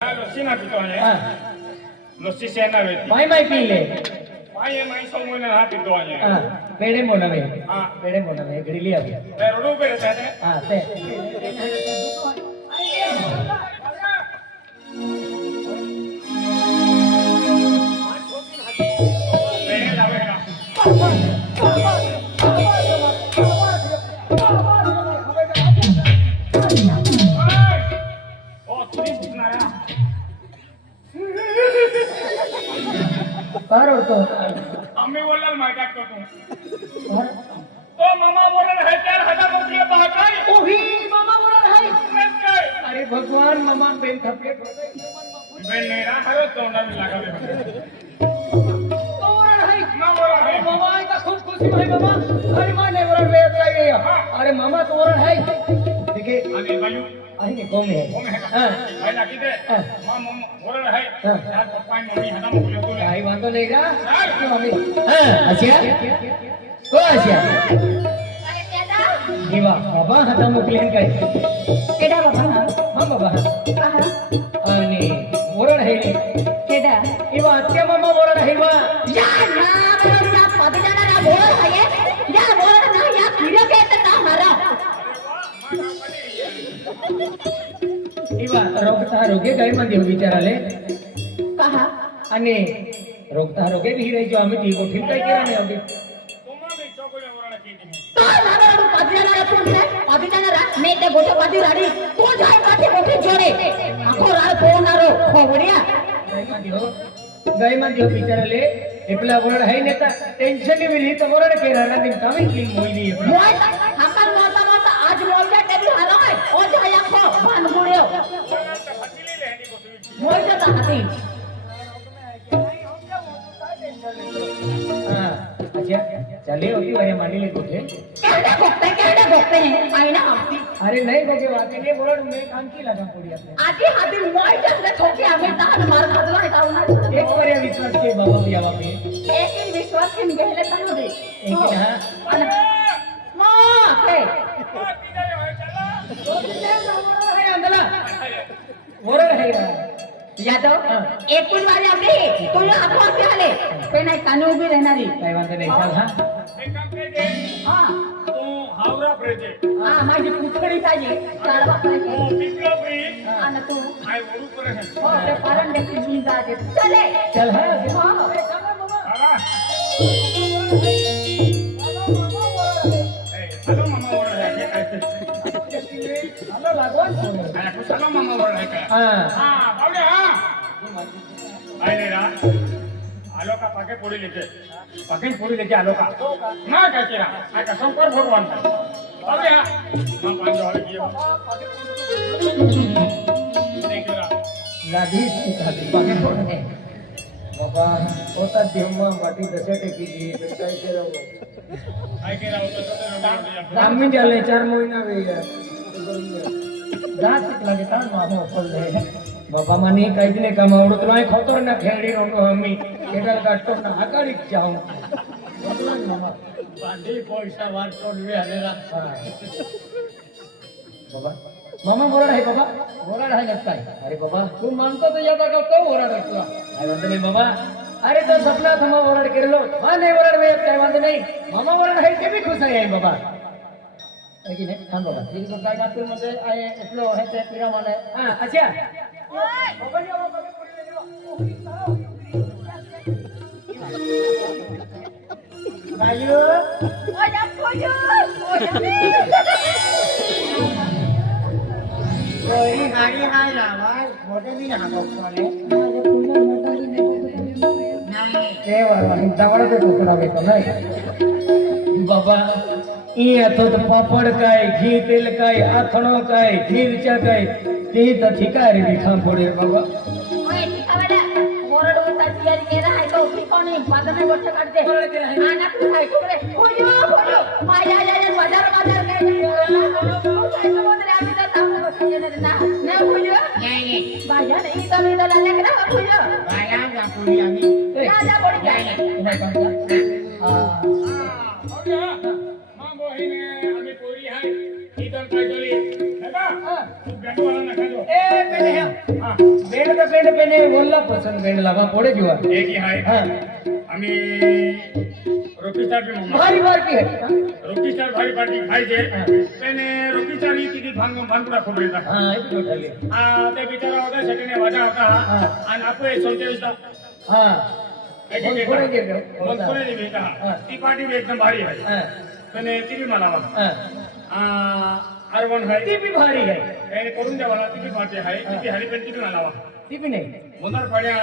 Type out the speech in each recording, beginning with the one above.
लस्सी ना पितो आहे हा लस्सी सेना वेती माय पीले माय सोमोने ना पितो आहे हा पेड़े मोनवे हा पेड़े मोनवे घड़ी अभी ते रोडू पे रहता है हा ते मेरे लावेगा ओ तुरी पुसणारा कार और तो आम्ही बोलला मागा तो तू ओ मामा बोलला है चार हजार रुपये बाकी ओही मामा बोला है काय अरे भगवान मामा बेन थपके बेन नाही ना हरो तोंडा मी लागावे तो बोला है ना बोला है मामा का खूब खुशी भाई मामा अरे मां ने बोला ले आ गया अरे मामा तो बोला है देखिए आणि बायू आई ने कौन है कोण है हां भाई ना किती मामा बोलला है यार पप्पा मम्मी हदा मोकले तू आई वांदो नहीं का मम्मी हां अच्छा को अच्छा इवा बाबा हदा मोकलेन काय केडा बाबा हां बाबा कहा आणि बोरण है केडा इवा अत्या मामा बोरण है वा या ना बरोबर पदजाना ना बोल है या बोल ना या फिर के ना मारा इवा रोगता रोगे काय मध्ये विचाराले कहा आणि रोगता रोगे भी रही जो आम्ही ती गोठील काय केला नाही अवधी तुम्हा मी चौकोले बोलला किती तो ना पदजाना तू रे पदजाना रा मैं ते गोटे पदी राडी तू जाय काठे गोटे जोडे आखो राळ पोनारो खोबडिया गई मध्ये विचाराले एकला बोरण है नेता टेन्शन नहीं मिली तो बोरण के रहना दिन कमी क्लीन मोईली मोय हाकल मोता मोता आज मोय टेबल हालो है ओ जाय आखो भानगुडियो हतीले लेहनी गोठवी मोय जाता हाती हां अच्छा चले होती वही मानी ले गोठे केडे भोगते हैं आई ना हमती अरे नहीं गोगे बात नहीं बोरण मैं काम की लगा पड़ी आपने आधी हाती मोय जंगले ठोके आम्ही तान मार खादलो है ताऊ ना एक बार ये विश्वास के बाबा भी आवा पे एक ही विश्वास के गेले तनु दे एक ही हां मां के है अंदला बोरण है यादव एक कुल वाले आम्ही तुला आठवण ते आले ते नाही कानू उभी राहणारी काय वांदे नाही चल हां एक काम कर दे हा तू हावरा प्रेजे हा माझी पुतकडी पाहिजे चालवा पाहिजे ओ पिपला प्री आणि तू आय ओरू करे है हो ते कारण देखील घेऊन जाते चले चल हां हो आला हॅलो मामा बोलला है काय हॅलो लागवण काय कुशलो मामा बोलला है काय हां हां बावडे हां आय रे रा आलो का पाके पोड़ी लेके पाके पोड़ी लेके आलो का ना काय केरा काय का शंकर भगवान बावडे हां मां पांजो हले कियो देख रा लाधी खाती बाकी कोण आहे बाबा होता देवमा माटी दसटे की जी काय केलं काय केरा होता तर डाम दिया आम्ही झाले 4 महिना वे जात लागे ता मामा पडले बाबा माने काहीच नाही काम आवडत नाही खतर ना खेळडी नको आम्ही केडल काटतो ना आकाळी जाऊ मामा बांधी पैसा वाटतो वे आलेला बाबा मामा बोराड आहे बाबा बोराड आहे काय अरे बाबा तू मानतो तो यादा का तो बोराड आहे तुला काय म्हणतो नाही बाबा अरे तो सपना थमा बोराड केलो हा नाही बोराड वे काय म्हणतो नाही मामा बोराड आहे ते भी खुश आहे बाबा है कि नहीं थांब बाबा ये तो काय नातू मध्ये आहे એટલો आहे ते पिरा माने हां अच्छा बाबा ने बाबा के पुरी ले बायू ओ जा पोयो ओ कोई गाड़ी हाय लावा मोटे भी ना डॉक्टर नहीं ते वरवा दवड़ पे टुकड़ा के तो नहीं बाबा ई तो पापड़ काय घी तेल काय आथणो काय खीरचा काय ते तर ठिकाणी लिखा पडे बाबा ओए ठिकावाला बोरड होता तयारी केला आहे तो ठिकाणी बाजारात गोष्ट काढते आना तू काय करे पोयो पोयो माया या बाजार बाजार काय सायकल मध्ये आम्ही जात आहोत ना ना पोयो नाही बाजार इथं इथं लेकरा पोयो बाया जा पुरी आम्ही जा बोडी काय बावडे हां मां बोहिने आम्ही पोरी हाय इधर काय चली है का तू गंडवाला ना खाजो ए पहले हां बेंड का बेंड पेने बोलला पसंद बेंड लगा पोड़े जुआ एक ही आहे हाँ आम्ही रोकी स्टार बी म्हणून भारी बार की है हाँ? रोकी स्टार भारी पार्टी खायचे हा. त्याने रोकी स्टार ही तिकीट भांगुडा खोबरेचा हाँ एक मिनट खाली ते बिचारा होता सेकंड वाजा होता हा. आणि आपण सोलतेविसला हाँ कोण गे गे कोणी भेटा हा. ती पार्टी बी एकदम भारी आहे हाँ त्याने ती बी मला हाँ आरवण आहे ती भी भारी है त्याने करून द्यावा ती बी पार्टी आहे हा. ती हरिपेन ती बी मला ती भी नहीं मुंदर पड्या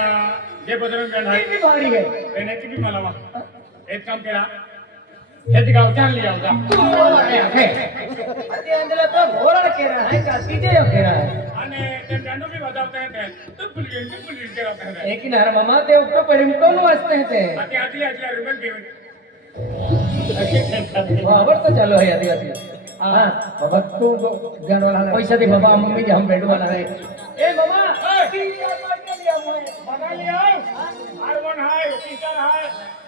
जे बजरंग बँड ती आहे भी भारी है त्याने ती बी मला एक काम केला हेच गाव चालली होता तू बोला क्या है अति अंदर तो घोड़ा के रहा है का सीधे के रहा है आणि ते बँडो बी बजावता येते तू पुलिस करता है लेकिन हर मामा ते ऊपर परिमटोन वाजते हैं ते आती आती आती रिबन घेऊन बराबर तो चालू है आदिवासी हाँ बाबा तू गाना वाला पैसा दे बाबा मम्मी जी हम बैठो वाला है ए मामा तीन चार पाँच के लिया हुआ है बघा लिया आरवण हाय रोकिस्टार हाय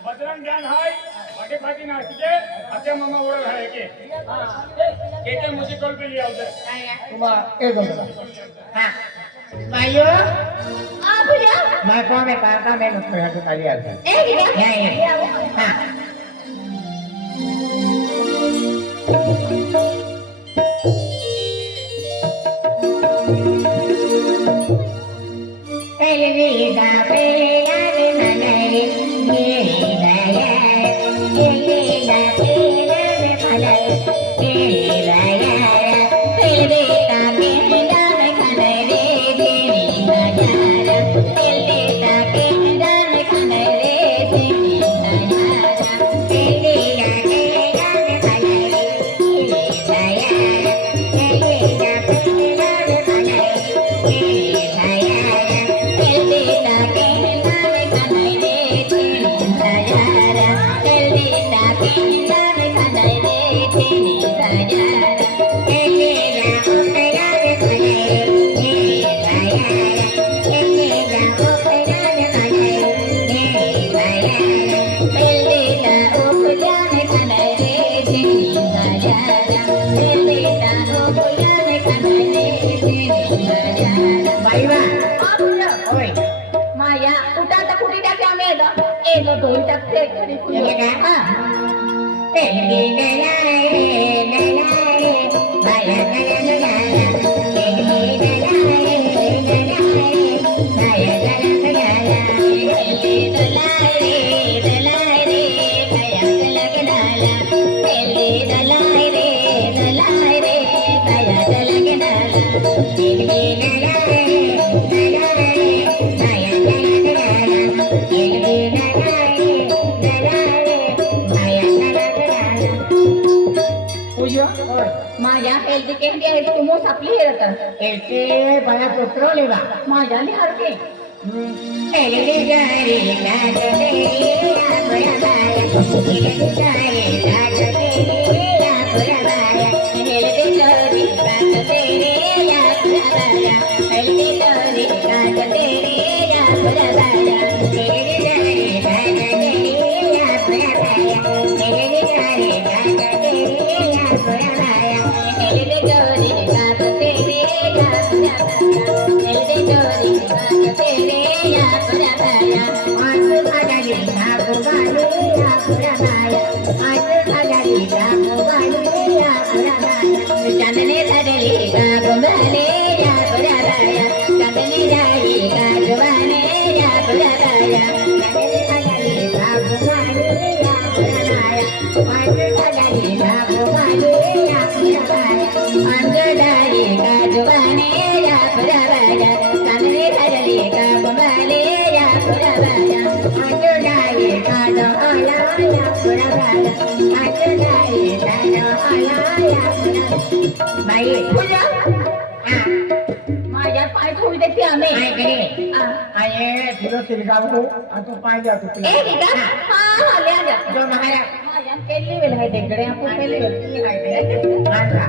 बजरंग बँड हाय बाकी बाकी ना तुझे आत्या मामा ओळख आहे के म्युझिकल बी लिया होते तुम्हारा एक गंगा हाँ भाइयों आ भैया मैं कौन में कहा मैं नुक्कड़ हटू खाली आता ए गया यहाँ हाँ अलविदा प्यार मनाए मेरी दया अलविदा प्यार मनाए मेरी दया अलविदा प्यार मनाए मेरी दया अलविदा प्यार मनाए मेरी दया अलविदा प्यार मनाए मेरी दया अलविदा प्यार मनाए मेरी माया कुठं आता कुठे टाके आम्ही येलो दोन टाकते हा माझ्या हेल्दी केंद्र तुम्ही सापली येतात este para tu problema. माझ्या लिहार के चांदने धरली का गोंधळे या पुराबाया चांदने झाली का जुवाने या पुराबाया चांदने धरली का गोंधळे या पुराबाया वाट धरली का गोंधळे या पुराबाया अंजदारी का जुवाने या पुराबाया चांदने धरली का गोंधळे या पुराबाया अंजदारी का जुवाया या पुराबाया अंजदारी का जुवाया या बाई पूजा हा माझ्या पाय ठेवू देते आम्ही काय करे हा. आये फिरो सिलगावो आता पाय जा तू ए गीता हा आले आले जो महाराज माझ्या केली वेळ आहे तिकडे आपण केली वेळ आता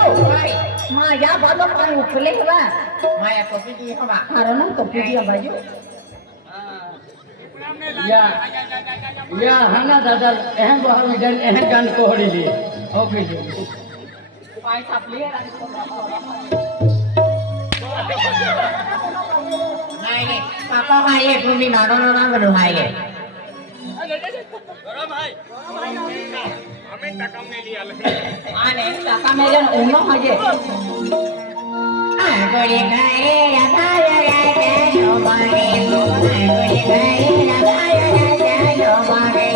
माझ्या बाबा पाय उकले बा माया टोपी दी हवा कारण टोपी दिया बाजू या हाना दादा एहन बहार में जन एहन गान कोहड़ी ली ओके जी पाय छापली नाही रे पापा माये तुम्ही नाडो ना म्हणू माये हमें टकम ने लिया आणि टाका मेजन उन्नो हजे आगोळी गाये राधाय राजा जो मागे आगोळी गाये राधाय राजा जो मागे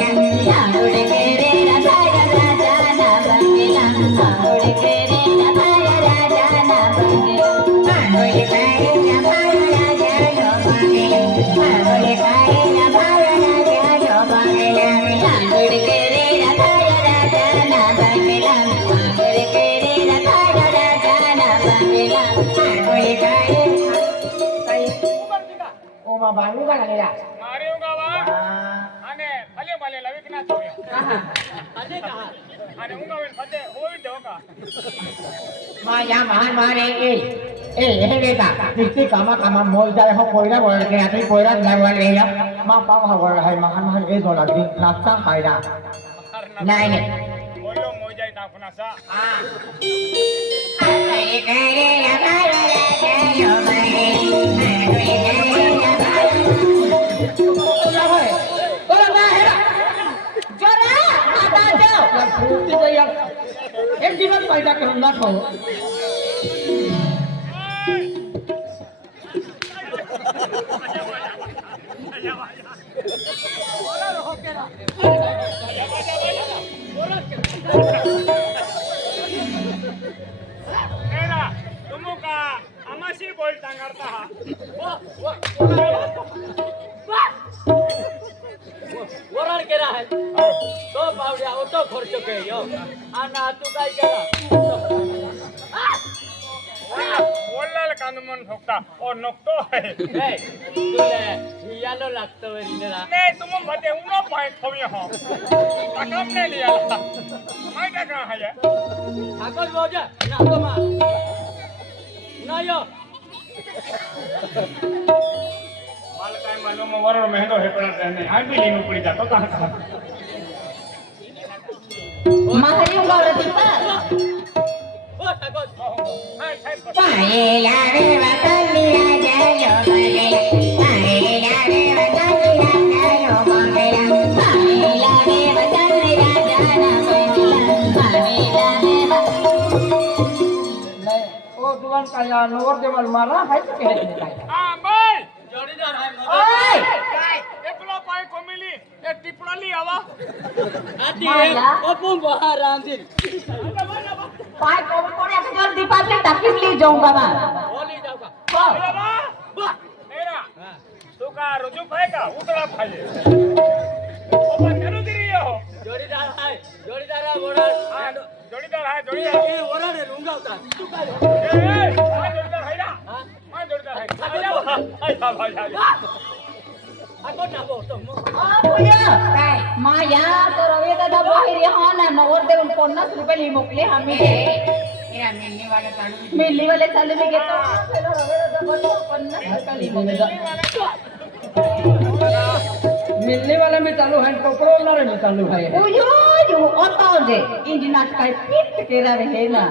आगोळी केरे राधाय राजा ना बंगला आगोळी केरे राधाय राजा ना बंगला आगोळी गाये राधाय राजा जो मागे आगोळी गाये राधाय राजा जो मागे आगोळी केरे राधाय राजा ना बंगला आगोळी केरे राधाय राजा ना बंगला आगोळी गाये ओमा बांगू का लागला मारे उगावा आणि भले भले लविक ना तो आणि उगावे फते होई देव का माझ्या महान मारे हे बेटा किती कामा कामा मोल जाय हो कोयरा वळ के आता कोयरा नाही वळ रे मा पाव हा वळ आहे महान महान ए दोला दी नाचा हायरा नाही नाही बोलो मोजाई दाखवनासा आगोळी गाये राधाय राजा जो मागे आगोळी गाये राधाय जोरा आता जाओ एक दिवस पैदा करून दाखव मेरा तुमुका आमाशी बोल टांगरता हा वराड केला आहे तो पावड्या होतो खर्च केयो आणि तू काय केला बोलला कांदमन ठोकता और नकतो है तुला यालो लागतं वरीला नहीं तुम बते उनो पाए थोड़ी हो टकम ने लिया मैं क्या कहा है ठाकर बोजा ना तो मा ना यो माल काय मालूम वरण मेहंदो हे पण रहने हां भी लेनु पड़ी जातो कहां कहां महारी उगावरती पण ओ ठाकर पायला रे वाटली राजा जो मागे पायला रे वाटली राजा जो मागे पायला रे वाटली राजा ना बंगला पायला रे नाही ओ दुकान काय नवर देवाल मारा हाय की काय हां भाई जोडीदार आहे ओय एकलो पाए को मिली एक टिपड़ा ली आवा आती माया. ओपुन बहार रांदिन पाय कोण कोण एक जर दीपातली टाकीतली जाऊंगा ना बोली जाऊ का हो मेरा तू का रुजू खाए का उतरा खाए ओपन करू दिरी हो जोडीदार आहे वराड जोड़ीदार है जोड़ीदार ए वराड रुंगावता तू काय जोड़ीदार है ना मैं जोड़ीदार है आई भाई आको टाको तो काय माया तर रवी दादा बाहेर हा ना नवर देऊन 50 रुपये मोकले आम्ही मेरा मिलने वाला चालू मिल्ली वाले चालू मी घेतो रवी दादा बोलतो 50 रुपये मोकले मिलने वाला में चालू है टोकरोला में चालू है उयो यो ओतो जे इंजिनात काय फिट केला रे हे ना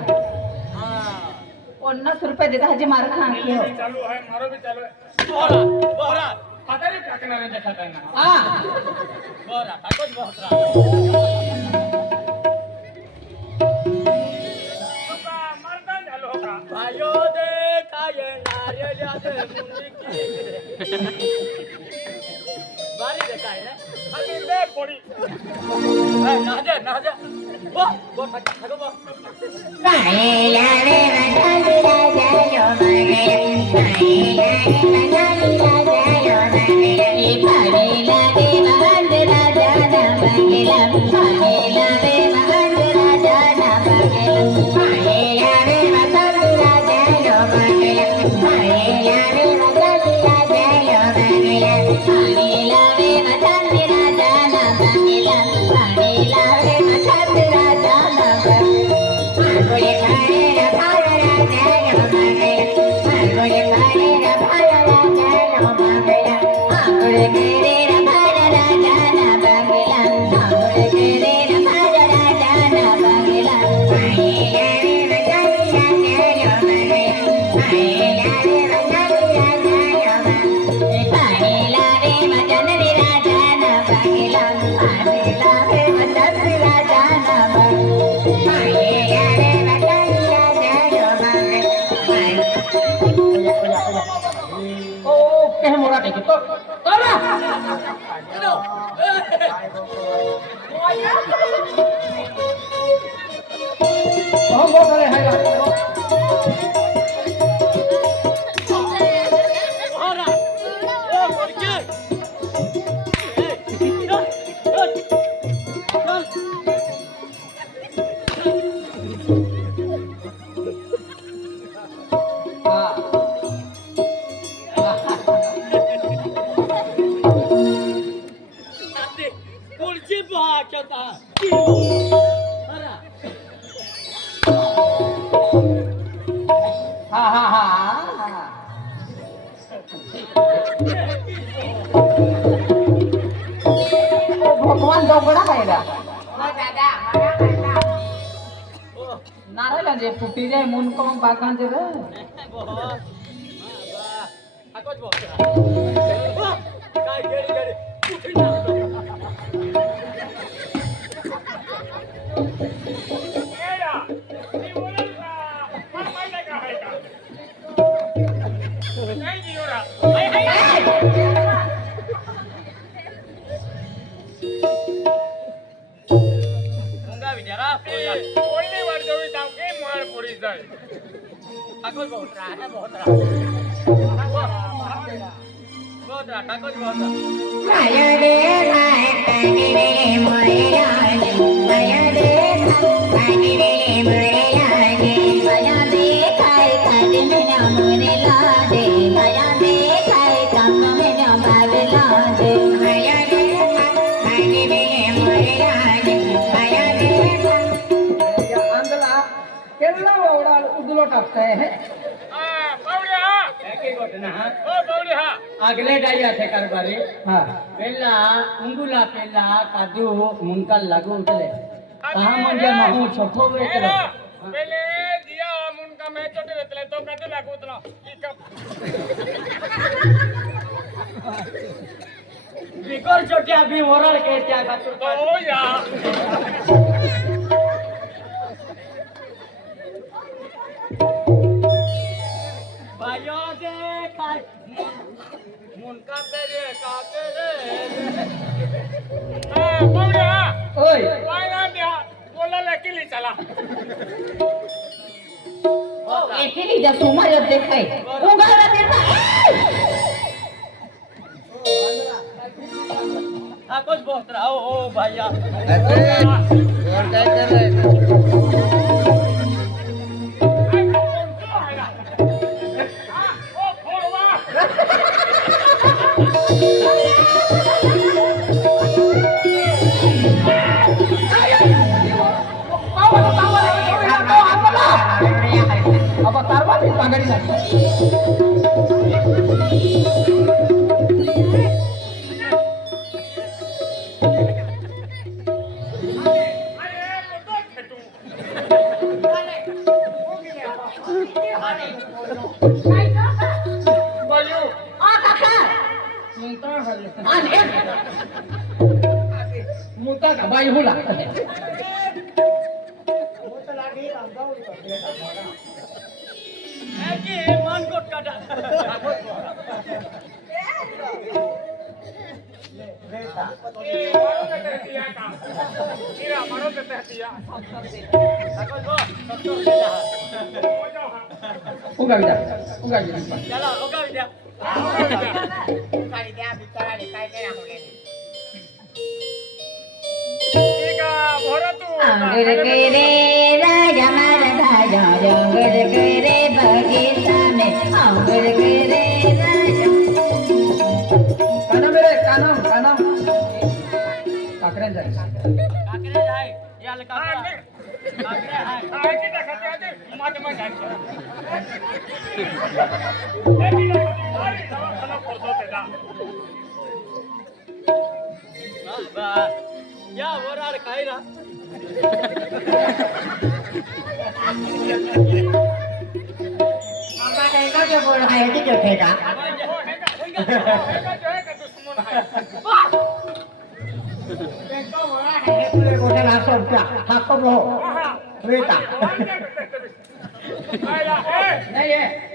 50 रुपये देता ह्याची मार खा मेरी भी चालू है मारो भी चालू है पतारी टाकणाऱ्यांच्या खात्यांना हा तुका मर्दान झालो हो का खाली ले पोळी पाहिला रे वंदनीला जायो मागेला पाहिला रे वंदनीला जायो मागेला पाहिला रे वंदनीला जाना मागेला पाहिला रे वंदनीला जाना मागेला पाहिला रे वंदनीला जायो मागेला पाहिला रे वंदनीला जायो मागेला पाहिला रे वंदनीला जाना मागेला पाहिला रे वंदनीला जाना मागेला आंगुळे खायला भायला जायो मागेला आंगुळे खायला भायला जायो मागेला आंगुळे केलेला भायला जाना मागेला आंगुळे केलेला भायला जाना मागेला पाहिला रे वंदनीला जायो मागेला पाहिला रे वंदनीला जायो मागेला पाहिला रे वंदनीला जाना मागेला पाहिला रे वंदनीला जाना मागेला पाहिला रे वंदनीला जायो मागेला ओके मोरा टेके तो करा हम बोल रहे हैं हा हा हा भगवान दोघडा खायला नारायण जे फुटी जाय मुन कम बागांचे रे एरा ती बोलल का मला माहिती आहे का आहे का नाही जीवरा बोलली वर्जवी जाऊ के मार पोळी जाय माया रे माय पाणी रे मोरया माया रे पाणी रे मोरया माया रे काय खाली मेना मोरला दे माया रे काय काम मेना बाबला दे माया रे पाणी रे मोरया माया रे अंदला केला ओडा उदलो टाकताय हा बावडी हा ओ बावडी हा अगले डाई आहे कारभारी हा पेला उंगुला पेला काजू मुंकाल लागू उठले कहा म्हणजे माहू छोटो वेकलो एरा पहिले दिया मुनका मैं छोटे वेतले तो कदे लागूतलो ई कप बिकर छोट्या भी ओरड के त्या खातर ओ या भाइयों दे काय मुंका पेरे का पेरे हा बावडी हा ओय पायला द्या बोलायला केली चला एकेली ज्या सोमायात देखाय उगाला देखाय कुछ बहुत रहा ओ भैया ओ फोड़वा अब तारवा भी पागड़ी अरे तो खेटू का बाई हुला उगा विदा उगा विदा अंगुर करे राजा मारा राजा अंगुर करे बगीचा में अंगुर करे राजा काना मेरे काना काकरे जाय या वराड काय रा अंगा का जो बोल है कि जो ठेका गोटे लाख रुपया हाको बो वेता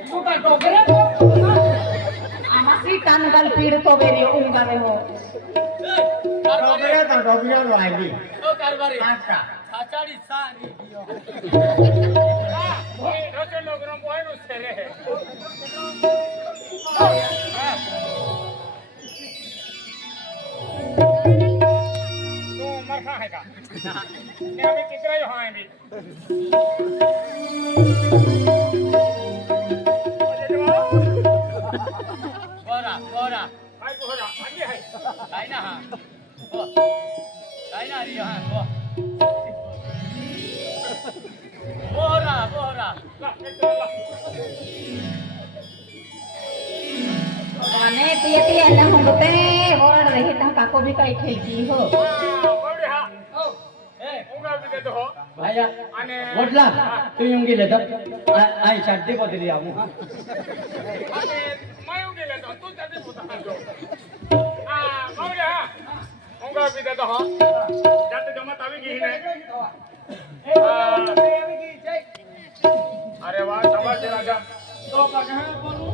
सुका टोकरे आमासी कानगाल पीड़ तो बेरी उंगारे हो डोबिया वाली ओ कारभारी अच्छा आचारी सारी दियो तू मरखा है का मैं अभी कितना ही हाँ भी बोरा हाय को होगा आगे है काय ना हा हो काय ना रियो हा हो बोरा ला एक तो ला गाने पिए पिए अल्लाह होंगे और रही ता काको भी कई खेलती हो बड़े हा ए उंगा भी दे दो हो भाया आने वडला तू येऊन गेले तर आई शादी बदली आमू आने मैं उंगे ले दो तू जल्दी पूछा कर दो बड़े हा उंगा भी दे दो हो जाते जमा तावी की है अरे वाह शाबाश राजा तो पकड़ बोलू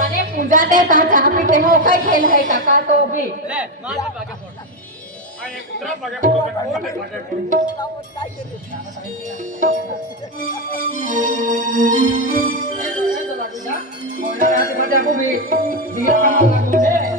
गाने पूजा दे ता चाह पीते हो कई खेल है काका तो भी ले मार के बाके बोल आए कुतरा पकड़ बोलो के पकड़ बोलो aku bi dia kamu lagu deh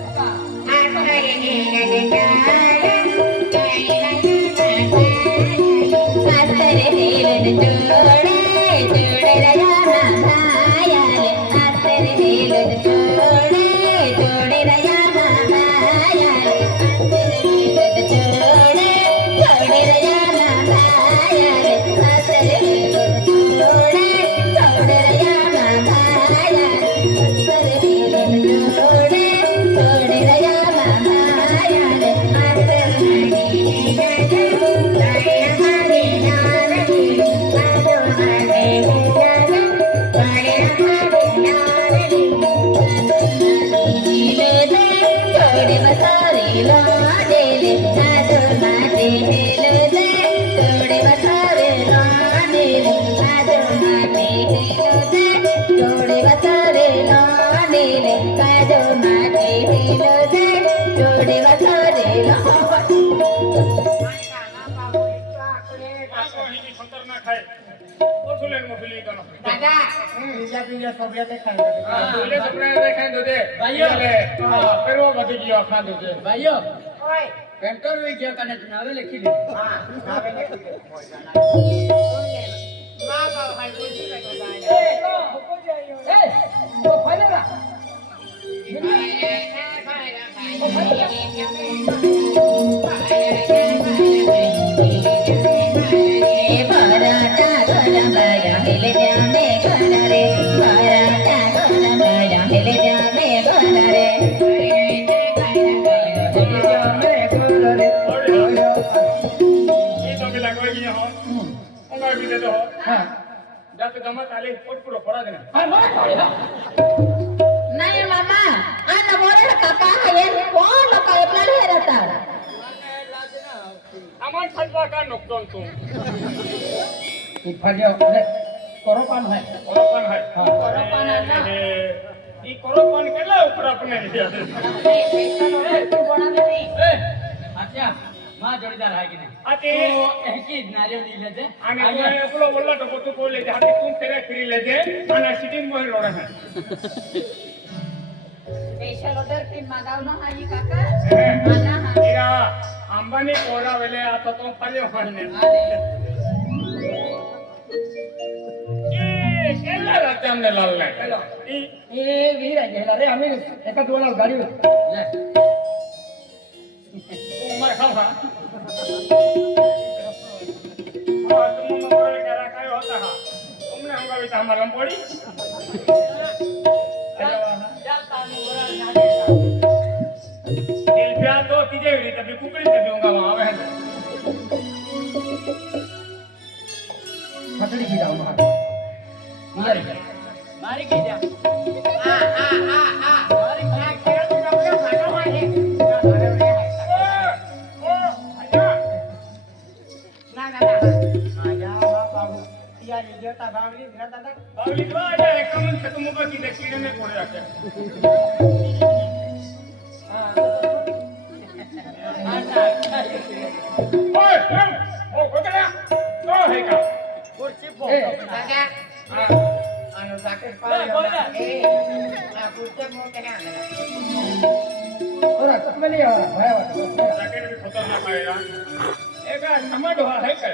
खतरनाक है ओठुलेन मोफिली कनो दादा पिज्जा पिज्जा सोबिया ते खाए ले सपने देखें दो दे भाइयों फिर वो बदी की खा दो दे भाइयों ओए पेंटर भी क्या करने नावे लिखी ले हां नावे ले मां का भाई बोलती है तो जाए तो फाइनल नाही मामा ana बोले काका है ये कौन लोग एकला ले रहता सामान खाजवा का नको तू इफाडिया कोरोपान है कोरोपण आहे कोरोपण आहे ना. ही कोरोपण केला ઉપર આપણે स्पेशल ऑर्डर तू बोलावे नाही अच्छा मां जोडीदार आहे की नाही આ તે तो એકી નારિયેળ દી લેજે અને પેલો બોલલો તો તું બોલે છે હાથી તું ફેરે ફરી લેજે અને સિટિંગ બોય રોડે છે स्पेशल ऑर्डर तीन मागाव ना हाई काका मला हा हीरा अंबानी कोरा वेले आता तो पाले होणे ए केला रातमने लाल नाही ए वीर आहे गेला रे आम्ही एका दोन गाडीवर લે उमर खावा हा तुम मोरे करा काय होता हा तुमने हंगावी आम्हाला पडी ચાલ તાનું વરાળ નાખે दिल प्यार तो तीजे रीते भी कुकड़ी से दूंगा वहां आवे है फटड़ी की जाओ महाराज મારી મારી કી જા મારી बावली दवा आया एक मन से तुम को की देखने में कोड़े रखे ओए ओ कोकला तो है का ખુરશી પો ए हां ओरा कसमेली भाया वाटत जैकेट भी खतरनाक है यार एक समझ हो है काय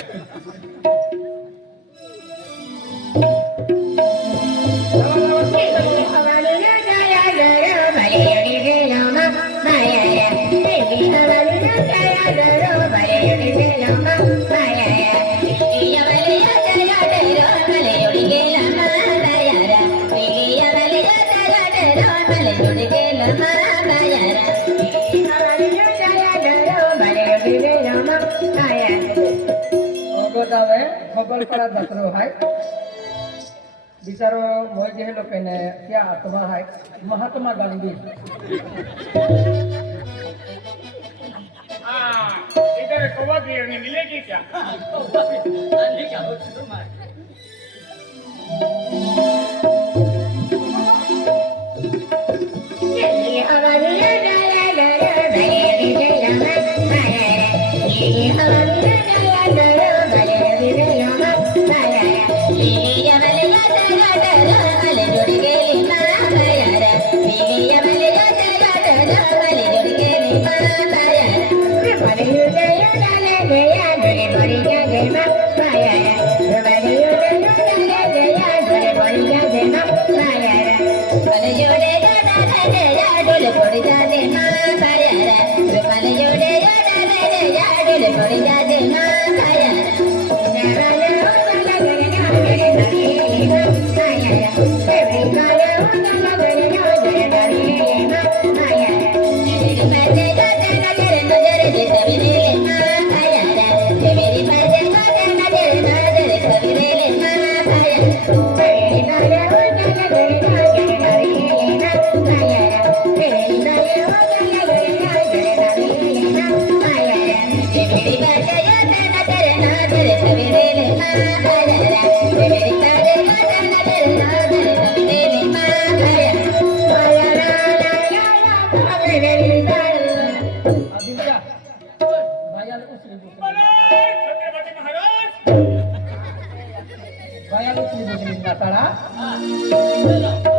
ओगोदावे खबर पड़ा दसरो है बिचारो मोय जे लोकने क्या आत्मा है महात्मा गांधी हां इधर कवा गिरनी मिलेगी क्या આંધી કા હોતું તો માર अभिजा भाया उसरी छत्रपति महाराज भाया उसरी बुझली नाताळा હા